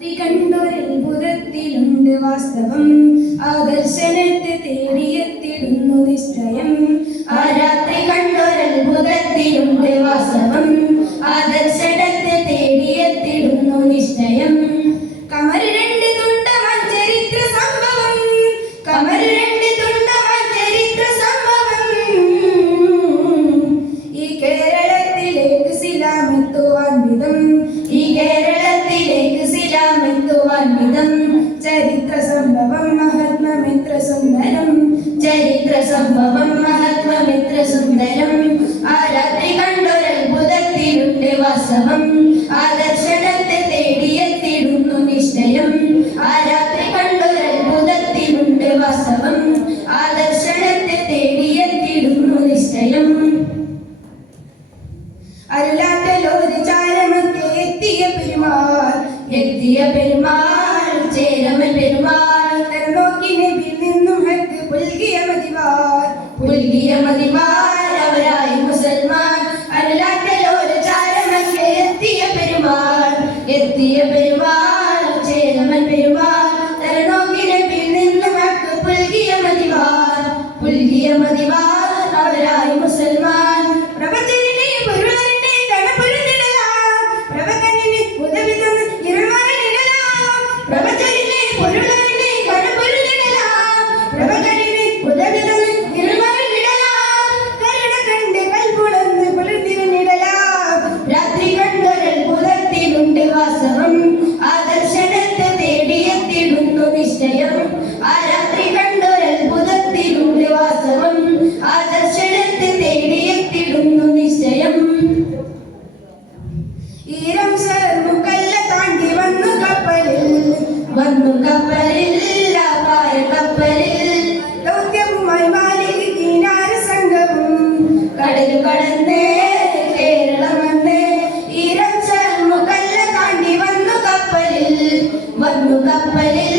കണ്ടൊരത്ഭുതത്തിലുണ്ട് വാസ്തവം, ആദർശനത്തെ തേടിയെത്തിടുന്നു നിശ്ചയം. ആ രാത്രി കണ്ടൊരത്ഭുതത്തിലുണ്ട് വാസ്തവം, ആദർശനത്തെ തേടിയെത്തിടുന്നു നിശ്ചയം. കമർ രണ്ട് തുണ്ടമാൻ ചരിത്ര സംഭവം, കമർ രണ്ട് തുണ്ടമാൻ ചരിത്ര സംഭവം. ഈ കേരളത്തിലേക്ക് സിലാമെത്തുവാൻ വിധം, ഈ കേരളത്തിലേക്ക് സിലാമെത്തുവാൻ വിധം. ചരിത്ര സംഭവം മഹാത്മമിത്ര സുന്ദരം, ചരിത്ര സംഭവം മഹാത്മമിത്ര സുന്ദരം. ആ രാത്രി കണ്ടൊരത്ഭുതത്തിലുണ്ട് വാസ്തവം, ആദർശനത്തെ തേടിയെത്തിടുന്നു നിശ്ചയം. ആ രാത്രി കണ്ടൊരത്ഭുതത്തിലുണ്ട് വാസ്തവം, ആദർശനത്തെ തേടിയെത്തിടുന്നു നിശ്ചയം. അരുളാറ്റലോര് ചാരമൊക്കെ എത്തിയ പെരുമാൾ, എത്തിയ പെരുമാൾ ചേരമൻ പെരുമാൾ. നോക്കി നബിയിൽ നിന്നും ഹക്ക് പുൽകിയ മതിവാർ, പുൽകിയ മതിവാർ അവരായി മുസൽമാൻ. അരുളാറ്റലോര് ചാരമൊക്കെ എത്തിയ പെരുമാൾ, എത്തിയ പെരുമാൾ ചേരമൻ പെരുമാൾ. നോക്കി നബിയിൽ നിന്നും ഹക്ക് പുൽകിയ മതിവാർ, പുൽകിയ മതിവാർ അവരായി മുസൽമാൻ. പ്രവചനനെ പൊരുളറിന്റെ കണപൊരുന്നിടലാം, പ്രവചനനെ ഉദവി തന്ന് ഇരുമരനിടലാം. പ്രവചനനെ പൊരുളറിന്റെ കണപൊരുന്നിടലാം, പ്രവചനനെ ഉദവി തന്ന് ഇരുമരനിടലാം. കരുണ കണ്ട് കൽപ്പുളന്ന് പുലർത്തിരുന്നിടലാം. രാത്രി കണ്ടൊരത്ഭുതത്തിലുണ്ട് വാസ്തവം, ആദർശനത്തെ തേടിയെത്തിടുന്നു നിശ്ചയം. ആ രാത്രി കണ്ടൊരത്ഭുതത്തിലുണ്ട് വാസ്തവം, ആദർശനത്തെ തേടിയെത്തിടുന്നു നിശ്ചയം. ഈ റംസാൻ മുക്കല്ല താണ്ടി വന്നു കപ്പലിൽ, വന്നു കപ്പലിൽ പായ കപ്പലിൽ. ദൗത്യവുമായി മാലിക് ദീനാർ സംഘവും കടൽ കടന്നേ കേരളം വന്നേ. ഈ റംസാൻ മുക്കല്ല താണ്ടി വന്നു കപ്പലിൽ, വന്നു കപ്പലിൽ